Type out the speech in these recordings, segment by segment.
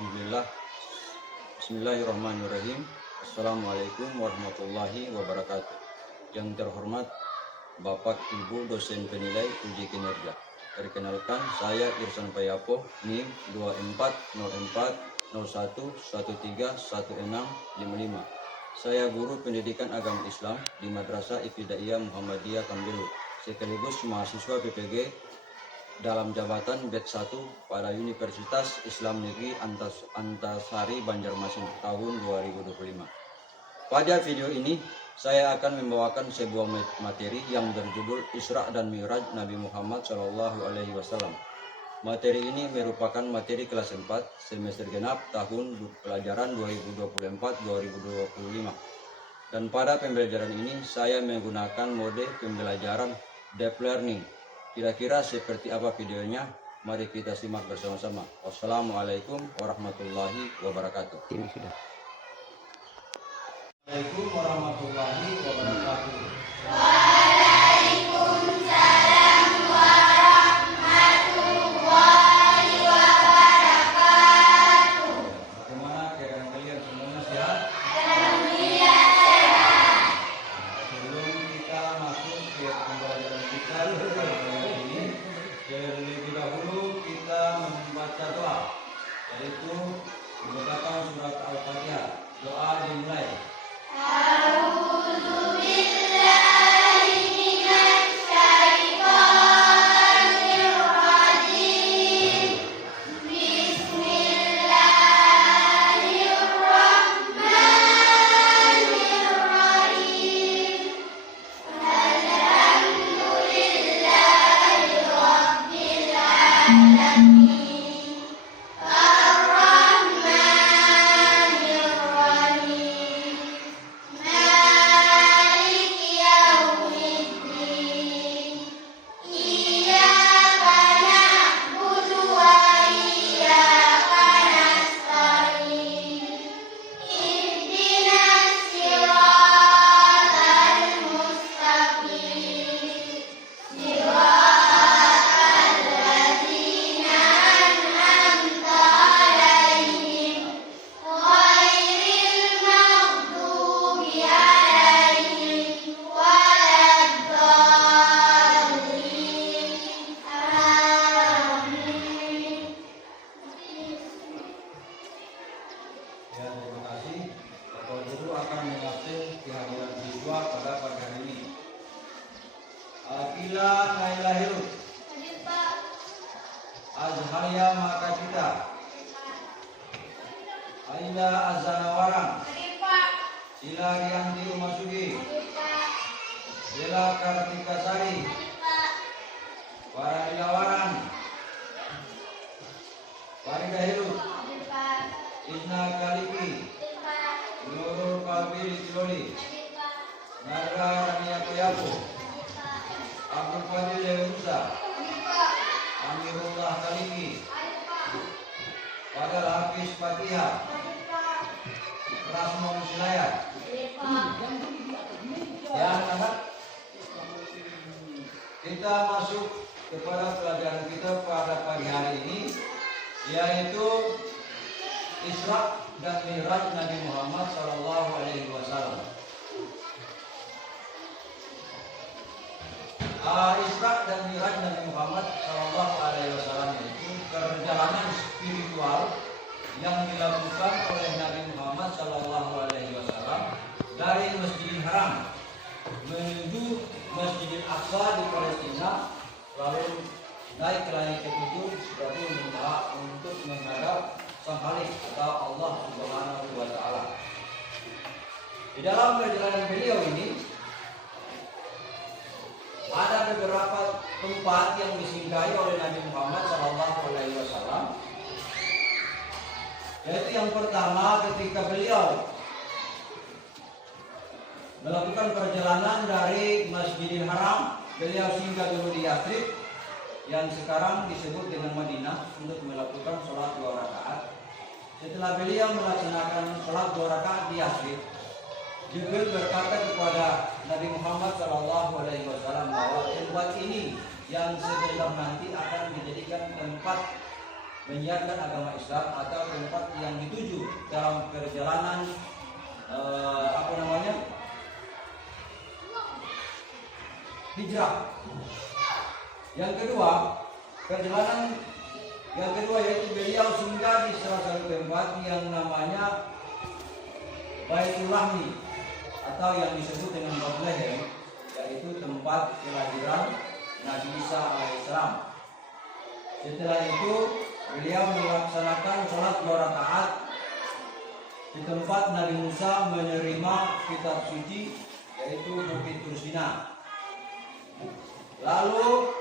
Alhamdulillah. Bismillahirrahmanirrahim. Assalamualaikum warahmatullahi wabarakatuh. Yang terhormat Bapak Ibu dosen penilai uji kinerja. Perkenalkan, saya Irsan Payapo, NIM 240401131655. Saya guru pendidikan agama Islam di Madrasah Ibtidaiyah Muhammadiyah Kambelu, sekaligus mahasiswa PPG dalam jabatan Batch 1 pada Universitas Islam Negeri Antasari Banjarmasin tahun 2025. Pada video ini saya akan membawakan sebuah materi yang berjudul Isra dan Mi'raj Nabi Muhammad SAW. Materi ini merupakan materi kelas 4 semester genap tahun pelajaran 2024-2025. Dan pada pembelajaran ini saya menggunakan mode pembelajaran deep learning. Kira-kira seperti apa videonya? Mari kita simak bersama-sama. Wassalamualaikum warahmatullahi wabarakatuh. Ini sudah. Assalamualaikum warahmatullahi wabarakatuh. Waalaikumsalam warahmatullahi wabarakatuh. Bagaimana keadaan kalian semuanya, sehat? Alhamdulillah sehat. Sebelum kita masuk ke pembelajaran kita ini, terlebih dahulu kita membaca doa, yaitu membacakan surat Al-Fatihah. Doa dimulai. Terima kasih. Bapak Guru akan mengabsen kehadiran siswa pada pagi hari ini. Akila Naila Hirut, Azharia Makasita, Aila Azanawarang, Sila Rianti Umasugi, Bella Kartikasari, Faradilawaran, Farida Hirut, Isna Kaliki, Nurul Kalbi Tiloli, Narga Rania Kuyapu, Abdul Fadil Lewusa, Amirullah Kaliki, Fadal Hafiz Fatihah, Rasmo Musilaya. Ya anak-anak, kita masuk kepada pelajaran kita pada pagi hari ini, yaitu Isra dan Mi'raj Nabi Muhammad SAW. Isra dan Mi'raj Nabi Muhammad SAW itu perjalanan spiritual yang dilakukan oleh Nabi Muhammad SAW dari Masjidil Haram menuju Masjidil Aqsa di Palestina, lalu naik ke langit ketujuh sebagai untuk menghadap Sang Khalik atau Allah Subhanahu wa Ta'ala. Di dalam perjalanan beliau ini ada beberapa tempat yang disinggahi oleh Nabi Muhammad SAW. Yaitu yang pertama, ketika beliau melakukan perjalanan dari Masjidil Haram, beliau singgah dulu di Yathrib yang sekarang disebut dengan Madinah untuk melakukan sholat 2 rakaat. Setelah beliau melaksanakan sholat 2 rakaat di Yathrib, Jibril berkata kepada Nabi Muhammad SAW bahwa tempat ini yang sebentar nanti akan dijadikan tempat menyiarkan agama Islam atau tempat yang dituju dalam perjalanan hijrah. Yang kedua, perjalanan yang kedua yaitu beliau singgah di salah satu tempat yang namanya Baitul Lahmi atau yang disebut dengan Bethlehem, yaitu tempat kelahiran Nabi Isa alaihissalam. Setelah itu beliau melaksanakan sholat 2 rakaat di tempat Nabi Musa menerima kitab suci, yaitu Bukit Tur Sina. Lalu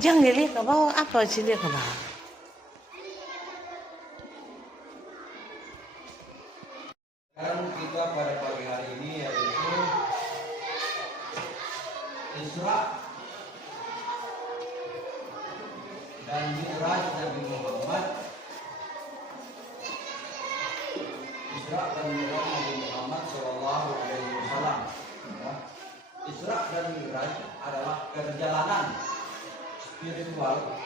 Jangan dilihat ke bawah, apa sih lihat ke bawah? Sekarang kita pada pagi hari ini yaitu Isra dan Mi'raj Nabi Muhammad. Isra dan Mi'raj Nabi Muhammad Shallallahu Alaihi Wasallam. Isra dan Mi'raj adalah perjalanan spiritual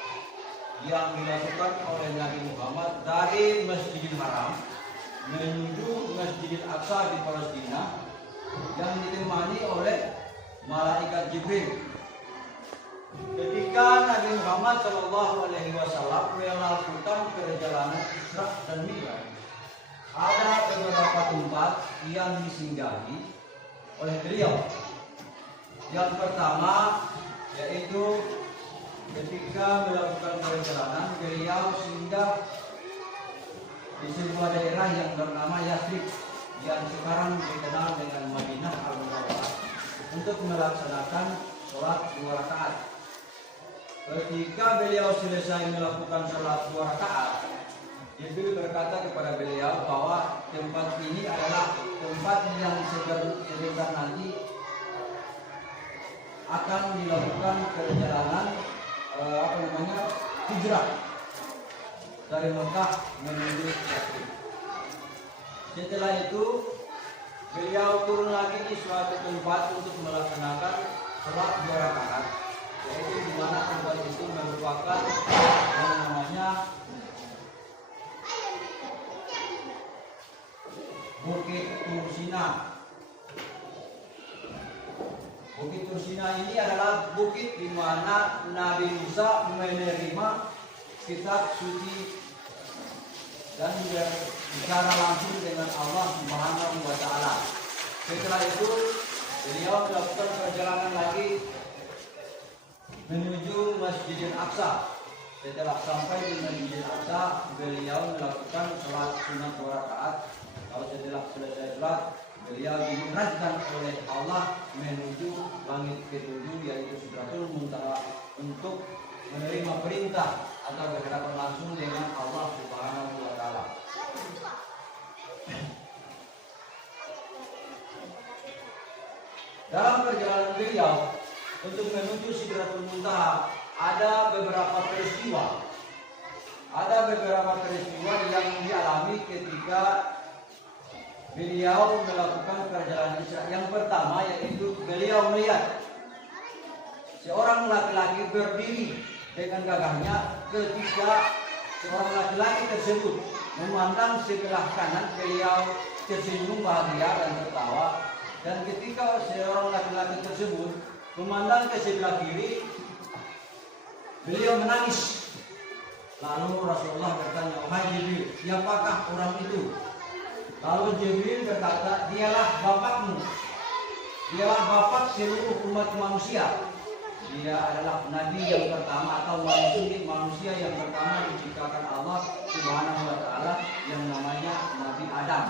yang dilakukan oleh Nabi Muhammad dari Masjidil Haram menuju Masjidil Aqsa di Palestina yang ditemani oleh malaikat Jibril. Ketika Nabi Muhammad Shallallahu Alaihi Wasallam melakukan perjalanan Isra dan Mi'raj, ada beberapa tempat yang disinggahi oleh beliau. Yang pertama yaitu ketika melakukan perjalanan beliau singgah di sebuah daerah yang bernama Yathrib yang sekarang dikenal dengan Madinah Al-Munawwarah untuk melaksanakan sholat 2 rakaat. Ketika beliau selesai melakukan sholat 2 rakaat, Jibril berkata kepada beliau bahwa tempat ini adalah tempat yang sebentar nanti akan dilakukan perjalanan hijrah dari Mekah menuju Yathrib. Setelah itu beliau turun lagi di suatu tempat untuk melaksanakan sholat 2 rakaat, yaitu di mana tempat itu merupakan yang namanya Bukit Tur Sina. Bukit Tur Sina ini adalah bukit di mana Nabi Musa menerima kitab suci dan bicara langsung dengan Allah Subhanahu wa Ta'ala. Setelah itu beliau melakukan perjalanan lagi menuju Masjidil Aqsa. Setelah sampai di Masjidil Aqsa, beliau melakukan sholat sunat 2 rakaat. Lalu setelah selesai sholat, beliau dimi'rajkan oleh Allah menuju langit ketujuh, yaitu Sidratul Muntaha, untuk menerima perintah atau berhadapan langsung dengan Allah Subhanahu wa Ta'ala. Dalam perjalanan beliau untuk menuju Sidratul Muntaha ada beberapa peristiwa. Ada beberapa peristiwa yang dialami ketika beliau melakukan perjalanan Isra. Yang pertama yaitu beliau melihat seorang laki-laki berdiri dengan gagahnya ketika seorang laki-laki tersebut memandang sebelah kanan, beliau tersenyum bahagia dan tertawa. Dan ketika seorang laki-laki tersebut memandang ke sebelah kiri, beliau menangis. Lalu Rasulullah bertanya, "Wahai Jibril, siapakah orang itu?" Lalu Jibril berkata, "Dialah bapakmu. Dialah bapak seluruh umat manusia. Dia adalah nabi yang pertama atau manusia yang pertama diciptakan Allah Subhanahu wa Ta'ala yang namanya Nabi Adam."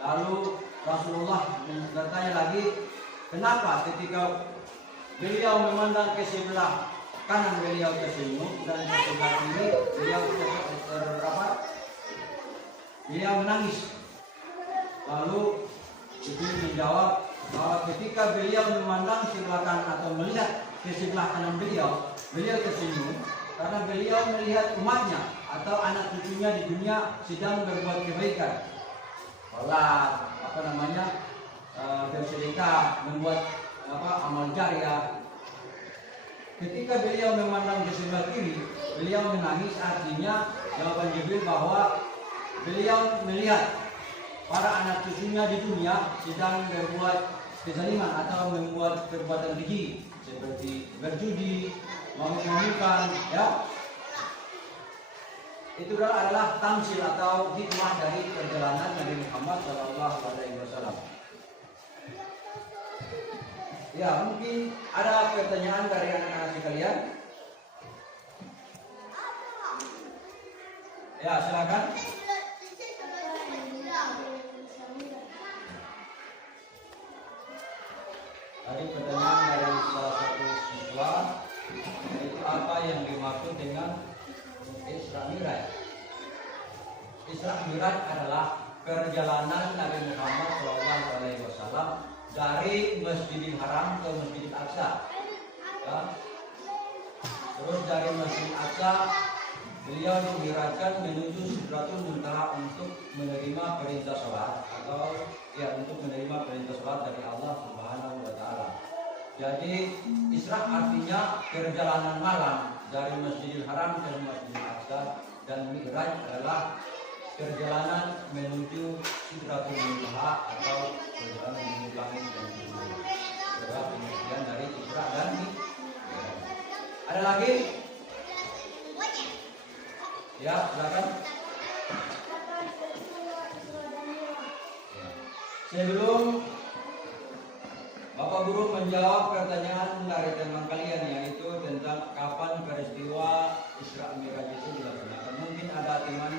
Lalu Rasulullah bertanya lagi, kenapa ketika beliau memandang ke sebelah kanan beliau tersenyum dan ke sebelah kiri beliau menangis. Lalu Jibril menjawab bahwa ketika beliau memandang sebelah kanan atau melihat ke sebelah kanan beliau tersenyum karena beliau melihat umatnya atau anak cucunya di dunia sedang berbuat kebaikan, bersedekah, membuat amal jariah. Ketika beliau memandang ke sebelah kiri, beliau menangis. Artinya jawaban Jibril bahwa beliau melihat para anak cucunya di dunia sedang berbuat kezaliman atau membuat perbuatan keji seperti berjudi, mabuk-mabukan, ya. Itu adalah tamsil atau hikmah dari perjalanan Nabi Muhammad SAW. Ya, mungkin ada pertanyaan dari anak-anak sekalian. Ya, silakan. Tadi pertanyaan dari salah satu siswa, yaitu apa yang dimaksud dengan Isra Mi'raj? Isra Mi'raj adalah perjalanan Nabi Muhammad SAW dari Masjidil Haram ke Masjidil Aqsa. Ya. Terus dari Masjidil Aqsa beliau dimi'rajkan menuju Sidratul Muntaha untuk menerima perintah sholat untuk menerima perintah sholat dari Allah Subhanahu wa Ta'ala. Jadi Isra artinya perjalanan malam dari Masjidil Haram ke Masjidil Aqsa, dan Mi'raj adalah perjalanan menuju Sidratul Muntaha atau perjalanan menuju langit dan bumi. Adalah pengertian dari Isra dan Mi'raj. Ada lagi? Ya, silakan. Sebelum Bapak Guru menjawab pertanyaan dari teman kalian, yaitu tentang kapan peristiwa Isra Mi'raj itu dilaksanakan. Mungkin ada teman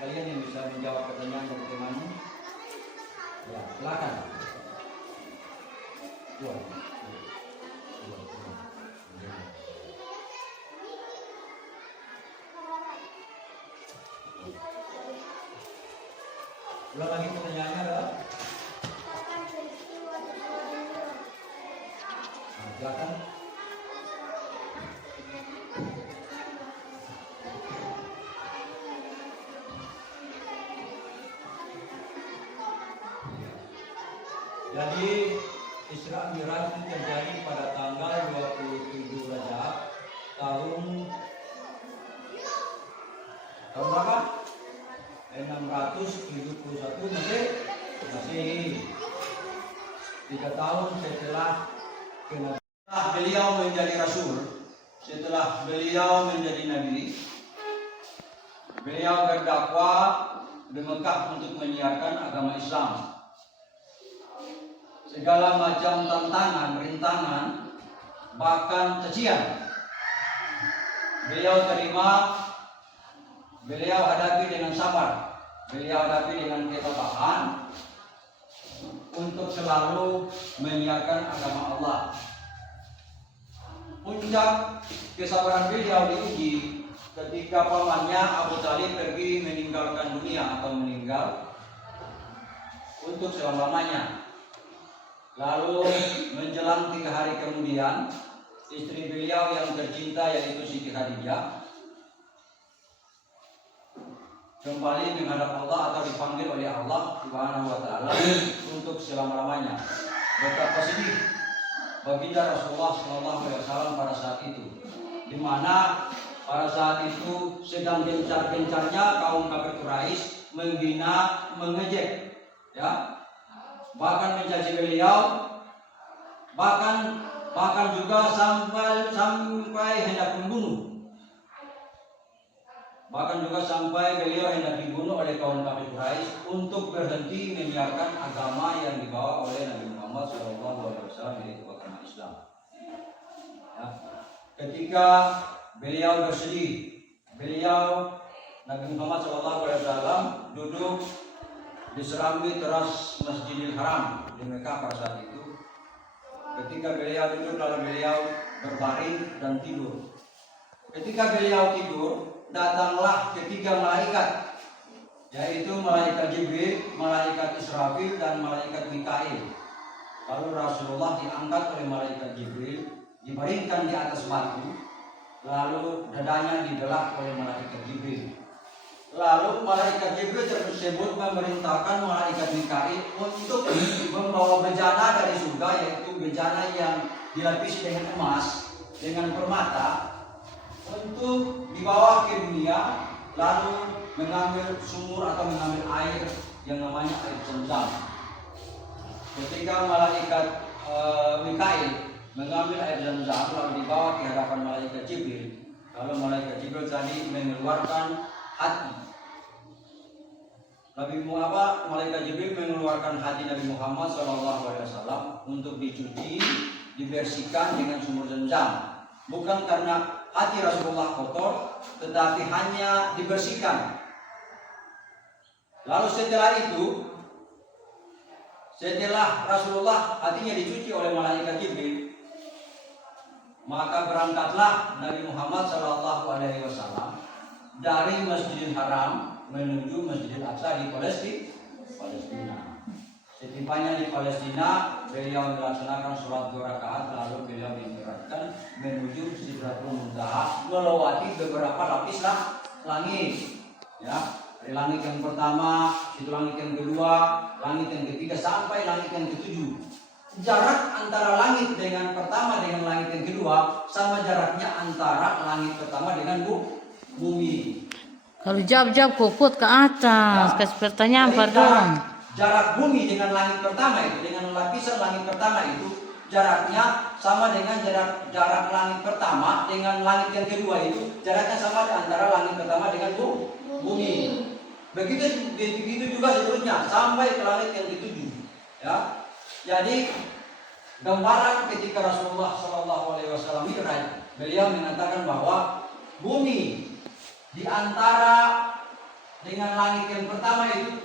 kalian yang bisa menjawab pertanyaan dari temanmu. Ya, silakan. Ulang lagi pertanyaannya adalah? Silakan. Jadi Isra Mi'raj itu terjadi pada tanggal 27 Rajab tahun berapa? 671 Masehi. 3 tahun setelah beliau menjadi rasul, setelah beliau menjadi nabi, beliau berdakwah di Mekah untuk menyiarkan agama Islam. Segala macam tantangan, rintangan, bahkan cacian beliau terima, beliau hadapi dengan sabar, beliau hadapi dengan ketabahan untuk selalu menyiarkan agama Allah. Puncak kesabaran beliau diuji ketika pamannya Abu Talib pergi meninggalkan dunia atau meninggal untuk selama-lamanya. Lalu menjelang 3 hari kemudian, istri beliau yang tercinta yaitu Siti Khadijah kembali menghadap Allah atau dipanggil oleh Allah Subhanahu wa Ta'ala untuk selama-lamanya. Betapa sedih baginda Rasulullah SAW pada saat itu, di mana pada saat itu sedang gencar-gencarnya kaum kafir Quraisy menghina, mengejek, ya, bahkan mencaci beliau, bahkan juga sampai hendak membunuh. Bahkan juga sampai beliau hendak dibunuh oleh kaum kafir Quraisy untuk berhenti menyiarkan agama yang dibawa oleh Nabi Muhammad SAW, yaitu agama Islam. Ya. Ketika beliau bersedih, Nabi Muhammad SAW duduk di serambi teras Masjidil Haram di Mekah pada saat itu. Ketika beliau duduk, lalu beliau berbaring dan tidur. Ketika beliau tidur, datanglah ketiga malaikat, yaitu malaikat Jibril, malaikat Israfil, dan malaikat Mikail. Lalu Rasulullah diangkat oleh malaikat Jibril, dibaringkan di atas batu, lalu dadanya dibelah oleh malaikat Jibril. Lalu malaikat Jibril tersebut memerintahkan malaikat Mikail untuk membawa bejana dari surga, yaitu bejana yang dilapisi dengan emas, dengan permata untuk dibawa ke dunia, lalu mengambil sumur atau mengambil air yang namanya air Zam-Zam. Ketika malaikat Mikail mengambil air Zam-Zam lalu dibawa ke hadapan malaikat Jibril, lalu malaikat Jibril tadi mengeluarkan hati. Malaikat Jibril mengeluarkan hati Nabi Muhammad SAW untuk dicuci, dibersihkan dengan sumur Zam-Zam. Bukan karena hati Rasulullah kotor, tetapi hanya dibersihkan. Lalu setelah Rasulullah hatinya dicuci oleh malaikat Jibril, maka berangkatlah Nabi Muhammad SAW dari Masjidil Haram menuju Masjidil Aqsa di Palestina. Setibanya di Palestina, beliau melaksanakan sholat 2 rakaat, lalu beliau dimi'rajkan menuju Sidratul Muntaha, melewati beberapa lapis langit. Ya, dari langit yang pertama, itu langit yang kedua, langit yang ketiga, sampai langit yang ketujuh. Jarak antara langit dengan pertama dengan langit yang kedua sama jaraknya antara langit pertama dengan bumi. Kalau jawab puput ke atas, kasih pertanyaan pardon. Jarak bumi dengan langit pertama itu, dengan lapisan langit pertama itu jaraknya sama dengan jarak langit pertama dengan langit yang kedua itu jaraknya sama antara langit pertama dengan bumi. Begitu juga seterusnya sampai ke langit yang ketujuh. Ya, jadi gambaran ketika Rasulullah SAW Mi'raj, beliau mengatakan bahwa bumi di antara dengan langit yang pertama itu,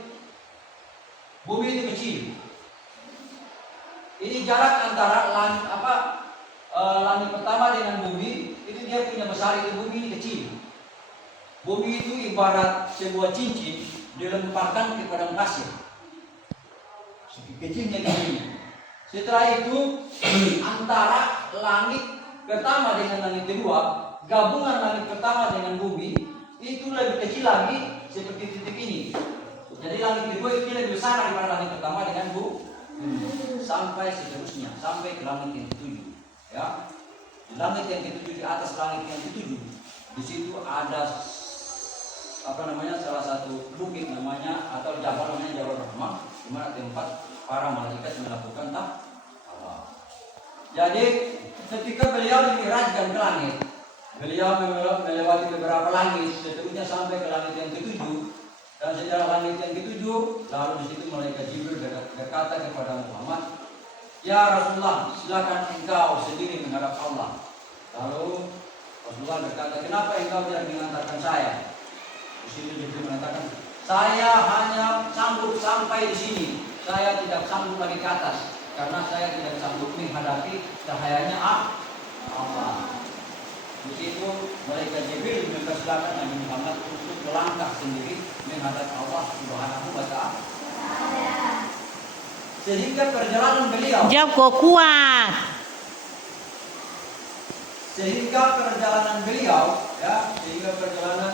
bumi itu kecil. Ini jarak antara langit pertama dengan bumi itu dia punya besar, itu bumi ini kecil. Bumi itu ibarat sebuah cincin dilemparkan ke padang pasir. Kecilnya gini. Setelah itu antara langit pertama dengan langit kedua, gabungan langit pertama dengan bumi itu lebih kecil lagi seperti titik ini. Jadi langit kedua itu lebih besar daripada langit pertama dengan bumi. Sampai seterusnya, sampai ke langit yang ketujuh. Ya, di langit yang ketujuh, di atas langit yang ketujuh, di situ ada salah satu bukit namanya atau Jabal namanya Jabal Rahmah, di mana tempat para malaikat melakukan tawaf. Jadi ketika beliau dimi'rajkan ke langit, beliau melewati beberapa langit, seterusnya sampai ke langit yang ketujuh. Dan setelah langit yang ketujuh, lalu di situ malaikat Jibril berkata kepada Muhammad, "Ya Rasulullah, silakan engkau sendiri menghadap Allah." Lalu Rasulullah berkata, "Kenapa engkau tidak mengantarkan saya?" Di situ Jibril mengatakan, "Saya hanya sanggup sampai di sini. Saya tidak sanggup lagi ke atas karena saya tidak sanggup menghadapi cahayanya Allah." Di situ malaikat Jibril mempersilakan Nabi Muhammad untuk melangkah sendiri menghadap Allah Subhanahu wa Ta'ala. Sehingga perjalanan beliau Jawab kok kuat. Sehingga perjalanan beliau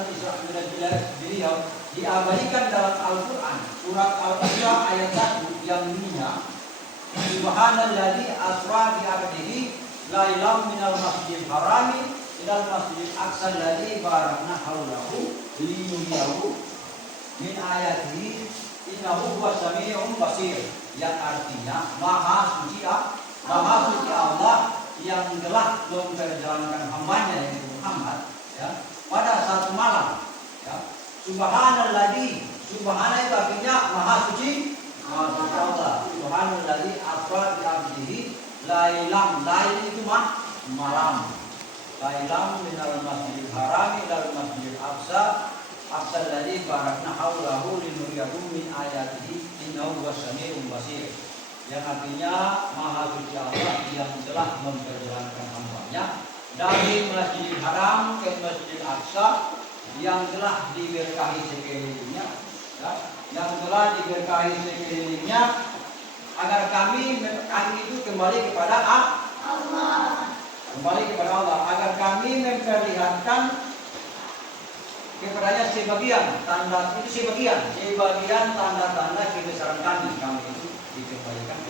Isra Mi'raj beliau diabadikan dalam Al-Quran surat Al-Isra ayat 1 yang bunyinya, "Subhanalladzi asra bi 'abdihi lailam minal masjidil harami ilal masjidil aqsa alladzi barakna haulahu linuriyahu min ayatihi innahu huwas sami'un basir." Yang artinya maha suci Allah yang telah memperjalankan hambanya yaitu Muhammad, ya, pada satu malam, ya. Subhanalladzi, subhana itu artinya maha suci Allah. Subhanalladzi asra bi 'abdihi lailam, lail itu malam. Lailam minal masjidil haram ilal masjidil aqsa alladzi barakna haulahu linuriyahu min ayatihi innahu huwas sami'un basir. Yang artinya maha suci Allah yang telah memperjalankan hambanya dari Masjidil Haram ke Masjidil Aqsa yang telah diberkahi sekelilingnya, ya, agar kami itu kembali kepada Allah, agar kami memperlihatkan kepadanya sebagian tanda-tanda kebesaran kami itu dikembalikan